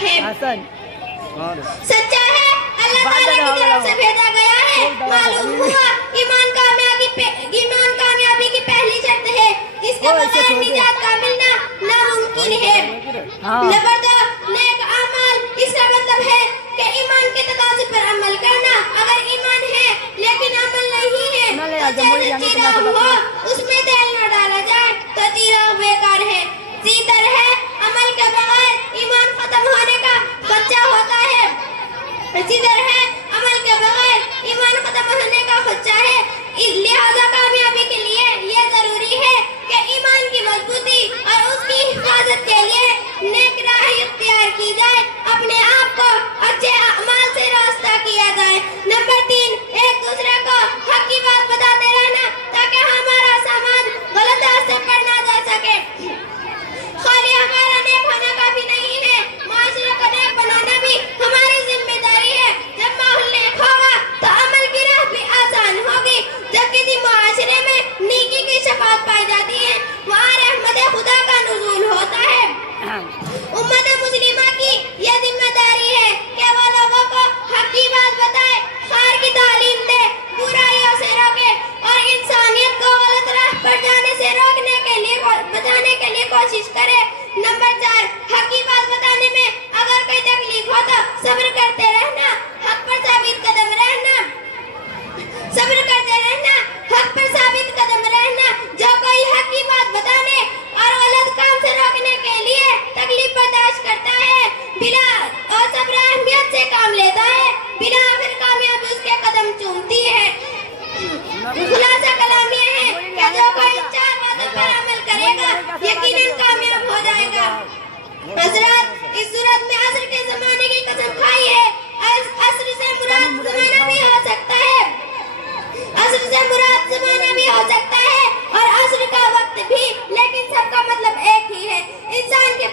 पाक है, सच्चा है, अल्लाह ताला की तरफ से भेजा गया है। मालूम हुआ ईमान कामयाबी की पहली शर्त है, इसके बगैर निजात का मिलना नामुमकिन है। नंबर 2, नेक अमल। इसका मतलब है कि ईमान के तकाज़े पर अमल करना। अगर ईमान है लेकिन अमल नहीं है तो जैसे चिराग हो उसमें तेल न डाला जाए तो चिराग बेकार है। इसी तरह अमल के बगैर ईमान खत्म होने का खदशा होता है। इसी तरह अमल के बगैर ईमान खत्म होने का खदशा है। लिहाजा कामयाबी के लिए ये जरूरी है कि ईमान की मजबूती और उसकी हिफाजत के लिए नेक राह इख्तियार की जाए, अपने आप को अच्छे अमाल से रास्ता किया जाए। नंबर 3, एक दूसरे को हक की बात बताते रहना ताकि हमारा समाज गलत रास्ते पर ना जा सके। खाली हमारा नेक होना काफी नहीं है, माशरे को नेक बनाना भी हमारी जिम्मेदारी है। जब माहौल नेक होगा तो अमल की राह भी आसान होगी। जब किसी मुआशरे में नेकी की शफाअत पाई जाती है वहाँ रहमत खुदा का नुज़ूल होता है। उम्मत मुस्लिमा की यह जिम्मेदारी है कि वो लोगों को हक की बात बताए, खैर की तालीम दे, बुराइयों से रोके और इंसानियत को गलत राह पर जाने से रोकने के लिए बचाने के लिए कोशिश करे। नंबर 4, हक की बात बताने में अगर कोई तकलीफ हो तो सब्र करते रहना, हक पर साबित कदम रहना, सब्र करते रहना, हक पर साबित कदम रहना। जो कोई हक की बात बताने और गलत काम से रोकने के लिए तकलीफ बर्दाश्त करता है बिला और सब्र अहमियत से काम लेता है, बिला आखिर कामयाबी उसके कदम चूमती है। खुलासा कलाम ये है कि जो कोई इन 4 बातों पर अमल करेगा यकीनन कामयाब हो जाएगा। हजरत इस सूरत में असर के जमाने की कसम खाई है। असर से मुराद जमाना भी हो सकता है, असर से मुराद जमाना भी हो सकता है और असर का वक्त भी, लेकिन सबका मतलब एक ही है। इंसान के